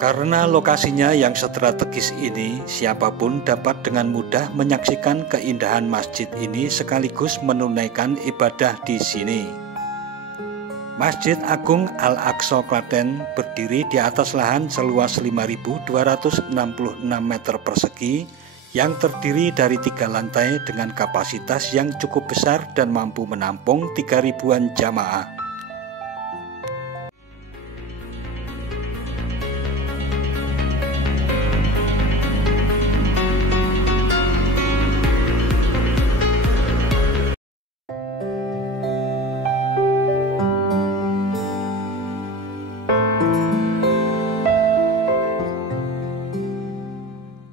Karena lokasinya yang strategis ini, siapapun dapat dengan mudah menyaksikan keindahan masjid ini sekaligus menunaikan ibadah di sini. Masjid Agung Al-Aqsa Klaten berdiri di atas lahan seluas 5.266 meter persegi yang terdiri dari 3 lantai dengan kapasitas yang cukup besar dan mampu menampung 3.000-an jamaah.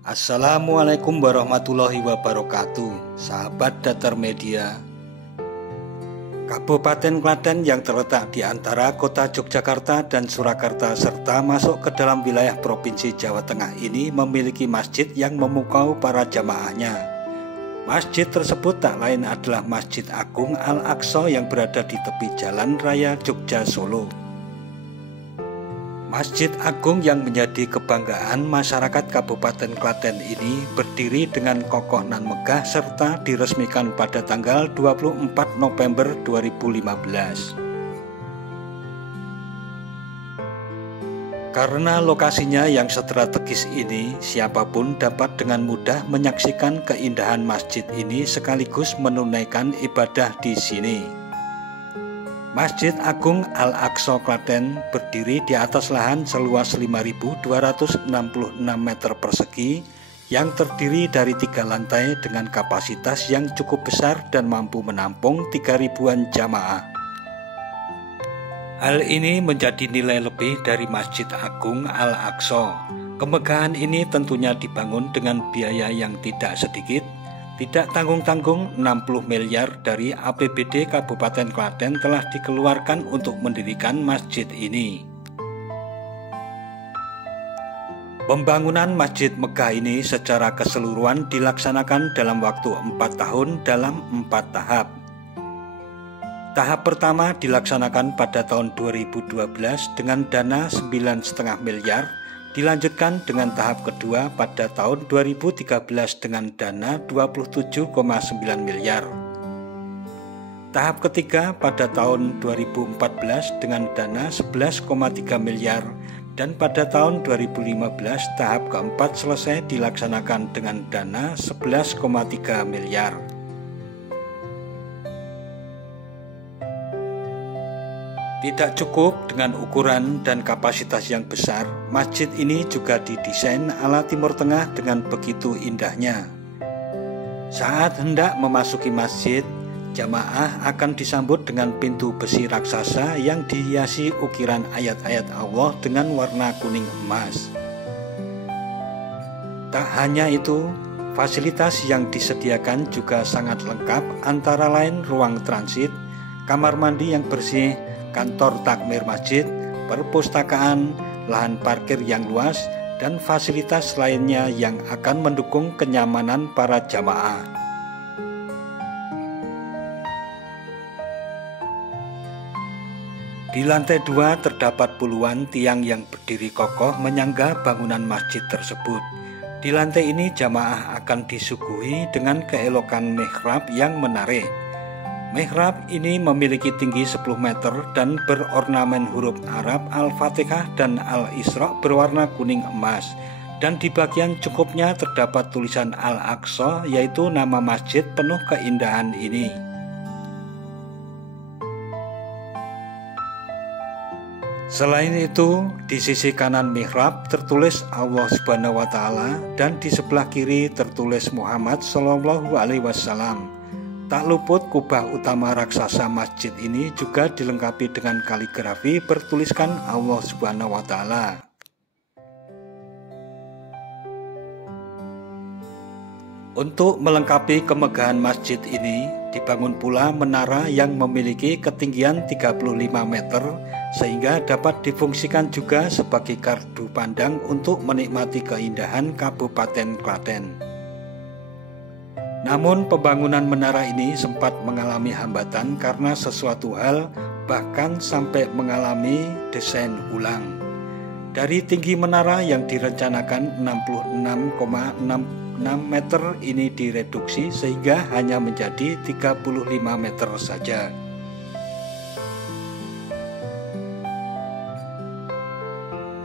Assalamualaikum warahmatullahi wabarakatuh, sahabat Datar Media. Kabupaten Klaten yang terletak di antara kota Yogyakarta dan Surakarta serta masuk ke dalam wilayah Provinsi Jawa Tengah ini memiliki masjid yang memukau para jamaahnya. Masjid tersebut tak lain adalah Masjid Agung Al-Aqsa yang berada di tepi Jalan Raya Jogja Solo. Masjid Agung yang menjadi kebanggaan masyarakat Kabupaten Klaten ini berdiri dengan kokoh nan megah serta diresmikan pada tanggal 24 November 2015. Karena lokasinya yang strategis ini, siapapun dapat dengan mudah menyaksikan keindahan masjid ini sekaligus menunaikan ibadah di sini. Masjid Agung Al-Aqsa Klaten berdiri di atas lahan seluas 5.266 meter persegi yang terdiri dari 3 lantai dengan kapasitas yang cukup besar dan mampu menampung 3.000-an jamaah. Hal ini menjadi nilai lebih dari Masjid Agung Al-Aqsa. Kemegahan ini tentunya dibangun dengan biaya yang tidak sedikit. Tidak tanggung-tanggung 60 miliar dari APBD Kabupaten Klaten telah dikeluarkan untuk mendirikan masjid ini. Pembangunan Masjid Megah ini secara keseluruhan dilaksanakan dalam waktu 4 tahun dalam 4 tahap. Tahap pertama dilaksanakan pada tahun 2012 dengan dana 9,5 miliar. Dilanjutkan dengan tahap kedua pada tahun 2013 dengan dana 27,9 miliar. Tahap ketiga pada tahun 2014 dengan dana 11,3 miliar dan pada tahun 2015 tahap keempat selesai dilaksanakan dengan dana 11,3 miliar. Tidak cukup dengan ukuran dan kapasitas yang besar, masjid ini juga didesain ala Timur Tengah dengan begitu indahnya. Saat hendak memasuki masjid, jamaah akan disambut dengan pintu besi raksasa yang dihiasi ukiran ayat-ayat Allah dengan warna kuning emas. Tak hanya itu, fasilitas yang disediakan juga sangat lengkap, antara lain ruang transit, kamar mandi yang bersih, kantor takmir masjid, perpustakaan, lahan parkir yang luas, dan fasilitas lainnya yang akan mendukung kenyamanan para jamaah. Di lantai 2 terdapat puluhan tiang yang berdiri kokoh menyangga bangunan masjid tersebut. Di lantai ini jamaah akan disuguhi dengan keelokan mihrab yang menarik. Mihrab ini memiliki tinggi 10 meter dan berornamen huruf Arab Al-Fatihah dan Al-Isra berwarna kuning emas, dan di bagian cukupnya terdapat tulisan Al-Aqsa, yaitu nama masjid penuh keindahan ini. Selain itu, di sisi kanan mihrab tertulis Allah Subhanahu wa Ta'ala dan di sebelah kiri tertulis Muhammad Shallallahu Alaihi Wasallam. Tak luput kubah utama raksasa masjid ini juga dilengkapi dengan kaligrafi bertuliskan Allah Subhanahu wa Ta'ala. Untuk melengkapi kemegahan masjid ini, dibangun pula menara yang memiliki ketinggian 35 meter sehingga dapat difungsikan juga sebagai gardu pandang untuk menikmati keindahan Kabupaten Klaten. Namun pembangunan menara ini sempat mengalami hambatan karena sesuatu hal, bahkan sampai mengalami desain ulang. Dari tinggi menara yang direncanakan 66,66 meter ini direduksi sehingga hanya menjadi 35 meter saja.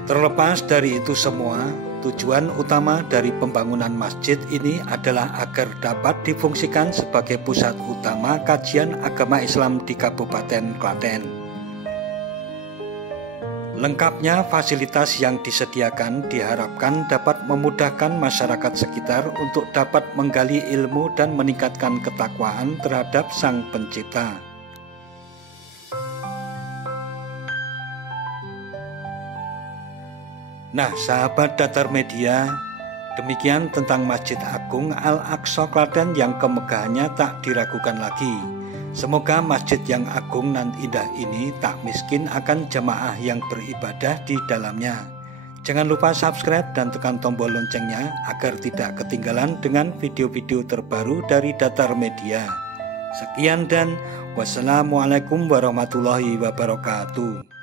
Terlepas dari itu semua, tujuan utama dari pembangunan masjid ini adalah agar dapat difungsikan sebagai pusat utama kajian agama Islam di Kabupaten Klaten. Lengkapnya fasilitas yang disediakan diharapkan dapat memudahkan masyarakat sekitar untuk dapat menggali ilmu dan meningkatkan ketakwaan terhadap Sang Pencipta. Nah, sahabat Datar Media, demikian tentang Masjid Agung Al-Aqsa Klaten yang kemegahannya tak diragukan lagi. Semoga masjid yang agung dan indah ini tak miskin akan jemaah yang beribadah di dalamnya. Jangan lupa subscribe dan tekan tombol loncengnya agar tidak ketinggalan dengan video-video terbaru dari Datar Media. Sekian dan wassalamualaikum warahmatullahi wabarakatuh.